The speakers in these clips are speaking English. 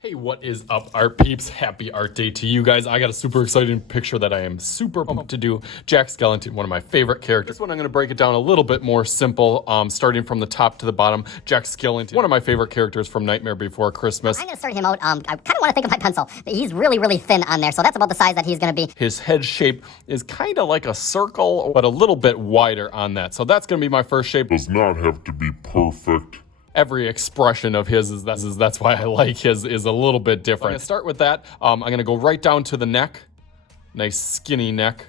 Hey, what is up, art peeps? Happy art day to you guys. I got a super exciting picture that I am super pumped to do. Jack Skellington, one of my favorite characters. This one I'm going to break it down a little bit more simple, starting from the top to the bottom. Jack Skellington, one of my favorite characters from Nightmare Before Christmas. I'm going to start him out, I kind of want to think of my pencil. He's really thin on there, so that's about the size that he's going to be. His head shape is kind of like a circle, but a little bit wider on that. So that's going to be my first shape. Does not have to be perfect. Every expression of his is that's why I like his is a little bit different. I'm gonna start with that. I'm gonna go right down to the neck. Nice skinny neck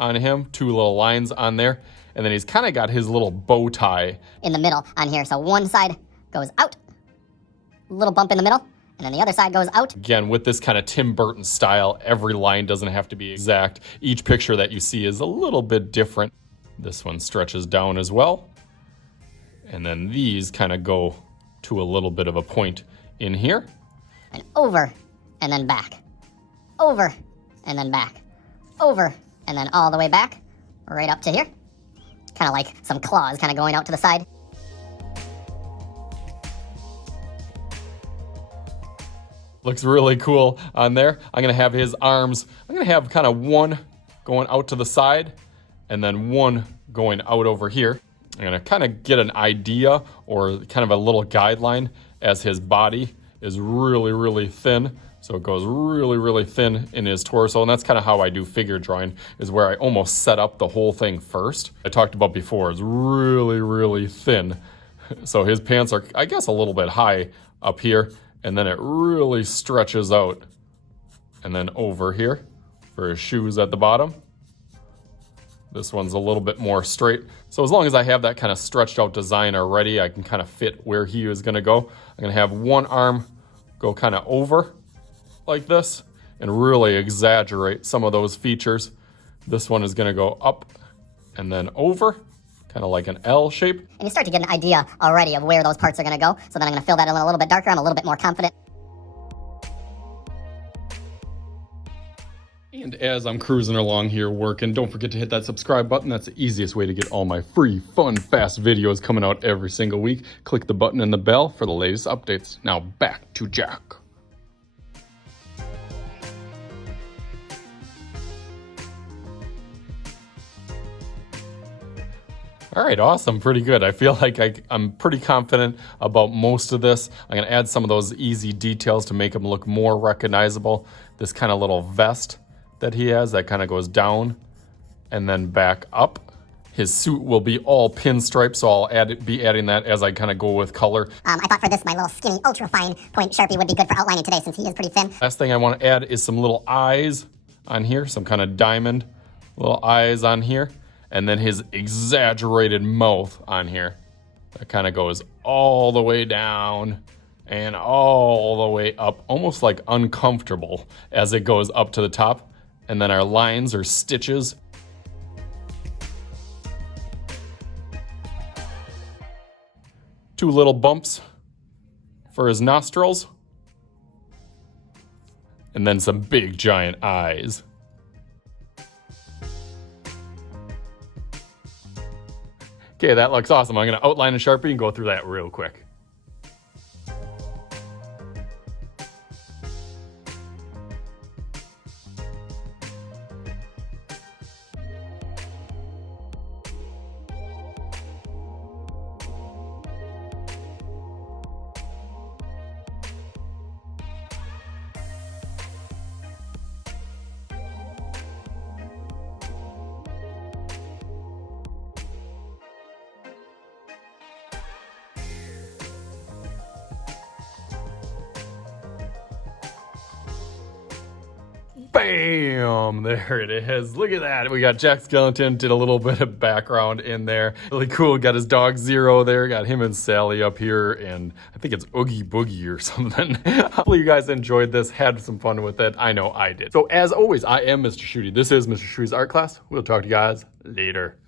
on him. Two little lines on there. And then he's kind of got his little bow tie in the middle on here. So one side goes out, little bump in the middle, and then the other side goes out. Again, with this kind of Tim Burton style, every line doesn't have to be exact. Each picture that you see is a little bit different. This one stretches down as well. And then these kind of go to a little bit of a point in here. And over, and then back. Over, and then back. Over, and then all the way back, right up to here. Kind of like some claws kind of going out to the side. Looks really cool on there. I'm gonna have his arms, I'm gonna have kind of one going out to the side, and then one going out over here. I'm gonna kind of get an idea or kind of a little guideline as his body is really thin. So it goes really thin in his torso. And that's kind of how I do figure drawing, is where I almost set up the whole thing first. I talked about before, is really thin. So his pants are, I guess, a little bit high up here, and then it really stretches out. And then over here for his shoes at the bottom. This one's a little bit more straight. So as long as I have that kind of stretched out design already, I can kind of fit where he is gonna go. I'm gonna have one arm go kind of over like this and really exaggerate some of those features. This one is gonna go up and then over, kind of like an L shape. And you start to get an idea already of where those parts are gonna go. So then I'm gonna fill that in a little bit darker. I'm a little bit more confident. And as I'm cruising along here working, don't forget to hit that subscribe button. That's the easiest way to get all my free, fun, fast videos coming out every single week. Click the button and the bell for the latest updates. Now back to Jack. All right, awesome, pretty good. I feel like I'm pretty confident about most of this. I'm gonna add some of those easy details to make him look more recognizable. This kind of little vest that he has that kind of goes down and then back up. His suit will be all pinstripe, so I'll be adding that as I kind of go with color. I thought for this, my little skinny, ultra fine point Sharpie would be good for outlining today since he is pretty thin. Last thing I want to add is some little eyes on here, some kind of diamond little eyes on here, and then his exaggerated mouth on here. That kind of goes all the way down and all the way up, almost like uncomfortable as it goes up to the top. And then our lines or stitches. Two little bumps for his nostrils. And then some big giant eyes. Okay, that looks awesome. I'm gonna outline a Sharpie and go through that real quick. Bam! There it is. Look at that. We got Jack Skellington, did a little bit of background in there. Really cool. Got his dog Zero there. Got him and Sally up here. And I think it's Oogie Boogie or something. Hopefully you guys enjoyed this, had some fun with it. I know I did. So as always, I am Mr. Shooty. This is Mr. Shooty's Art Class. We'll talk to you guys later.